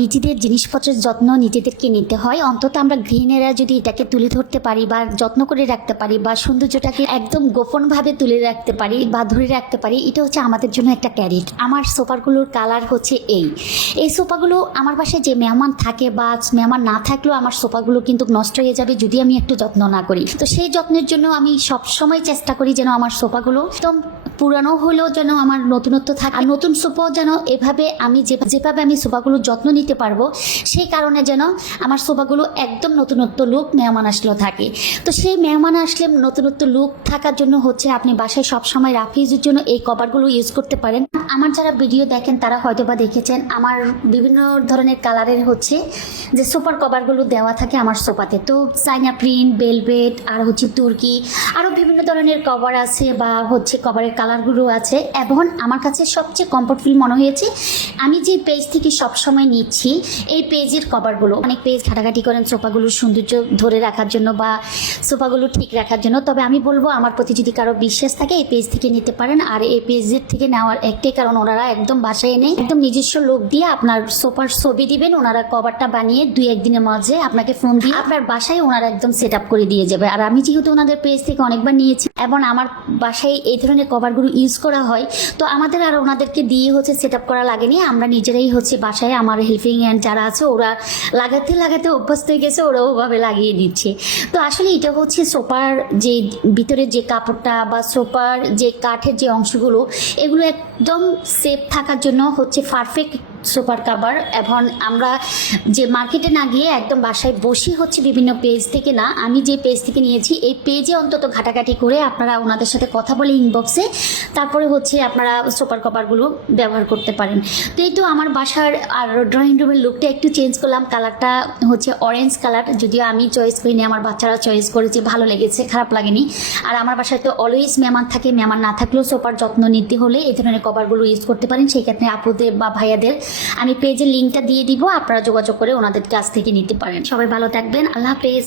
নিজেদের জিনিসপত্রের যত্ন নিজেদেরকে নিতে হয়। অন্তত আমরা গৃহিণীরা যদি এটাকে তুলে ধরতে পারি বা যত্ন করে রাখতে পারি বা সৌন্দর্যটাকে একদম গোপনভাবে তুলে রাখতে পারি বা ধরে রাখতে পারি, এটা হচ্ছে আমাদের জন্য একটা ক্যারিট। আমার সোফাগুলোর কালার হচ্ছে এই সোফাগুলো আমার বাসায় যে মেহমান থাকে বা মেহমান না থাকলেও আমার সোফাগুলো কিন্তু নষ্ট হয়ে যাবে যদি আমি একটু যত্ন না করি। তো সেই যত্নের জন্য আমি সবসময় চেষ্টা করি যেন আমার সোফাগুলো একদম পুরানো হলেও যেন আমার নতুনত্ব থাকে, আর নতুন সোফাও যেন এভাবে আমি যেভাবে আমি সোফাগুলোর যত্ন নিতে পারবো সেই কারণে যেন আমার সোফাগুলো একদম নতুনত্ব লুক মেহমান আসলেও থাকে। তো সেই মেহমান আসলে নতুনত্ব লুক থাকার জন্য হচ্ছে আপনি বাসায় সবসময় রাফিজের জন্য এই কভারগুলো ইউজ করতে পারেন। আমার যারা ভিডিও দেখেন তারা হয়তো বা দেখেছেন আমার বিভিন্ন ধরনের কালারের হচ্ছে যে সোফার কভারগুলো দেওয়া থাকে আমার সোফাতে। তো চাইনা প্রিন্ট, বেলভেট, আর হচ্ছে তুর্কি, আরও বিভিন্ন ধরনের কভার আছে বা হচ্ছে কভারের কালারগুলো আছে। এবং আমার কাছে সবচেয়ে কমফোর্টফুল মনে হয়েছে আমি যে পেজ থেকে সবসময় নিচ্ছি এই পেজের কভারগুলো। অনেক পেজ ঘাটাঘাটি করেন সোফাগুলোর সৌন্দর্য ধরে রাখার জন্য বা সোফাগুলো ঠিক রাখার জন্য, তবে আমি বলবো আমার প্রতি যদি কারো বিশ্বাস থাকে এই পেজ থেকে নিতে পারেন। আর এই পেজের থেকে নেওয়ার একটাই কারণ, ওনারা একদম বাসায় এনে একদম নিজস্ব লোক দিয়ে আপনার সোফার ছবি দিবেন, ওনারা কভারটা বানিয়ে 2-1 দিনের মাঝে আপনাকে ফোন দিয়ে আপনার বাসায় ওনারা একদম সেট আপ করে দিয়ে যাবে। আর আমি যেহেতু ওনাদের পেজ থেকে অনেকবার নিয়েছি এবং আমার বাসায় এই ধরনের কভারগুলো ইউজ করা হয়, তো আমাদের আর ওনাদেরকে দিয়ে হচ্ছে সেট আপ করা লাগেনি। আমরা নিজেরাই হচ্ছে বাসায় আমার হেল্পিং হ্যান্ড যারা আছে ওরা লাগাতে লাগাতে অভ্যস্ত হয়ে গেছে, ওরা ওভাবে লাগিয়ে দিচ্ছে। তো আসলে এটা হচ্ছে সোফার যে ভিতরে যে কাপড়টা বা সোফার যে কাঠের যে অংশগুলো এগুলো একদম সেফ থাকার জন্য হচ্ছে পারফেক্ট সোফার কাভার। এবং আমরা যে মার্কেটে না গিয়ে একদম বাসায় বসে হচ্ছে বিভিন্ন পেজ থেকে, না আমি যে পেজ থেকে নিয়েছি এই পেজে অন্তত ঘাটাঘাটি করে আপনারা ওনাদের সাথে কথা বলে ইনবক্সে তারপরে হচ্ছে আপনারা সোফার কভারগুলো ব্যবহার করতে পারেন। তো এই তো আমার বাসার আর ড্রয়িং রুমের লুকটা একটু চেঞ্জ করলাম, কালারটা হচ্ছে অরেঞ্জ কালার, যদিও আমি চয়েস করিনি, আমার বাচ্চারা চয়েস করেছে, ভালো লেগেছে, খারাপ লাগেনি। আর আমার বাসায় তো অলওয়েজ মেহমান থাকে, মেহমান না থাকলেও সোফার যত্ন নিতে হলে এই ধরনের কভারগুলো ইউজ করতে পারেন। সেই ক্ষেত্রে আপুদের বা ভাইয়াদের আমি পেজের লিঙ্কটা দিয়ে দিব, আপনারা যোগাযোগ করে ওনাদের কাছ থেকে নিতে পারেন। সবাই ভালো থাকবেন, আল্লাহ হাফেজ।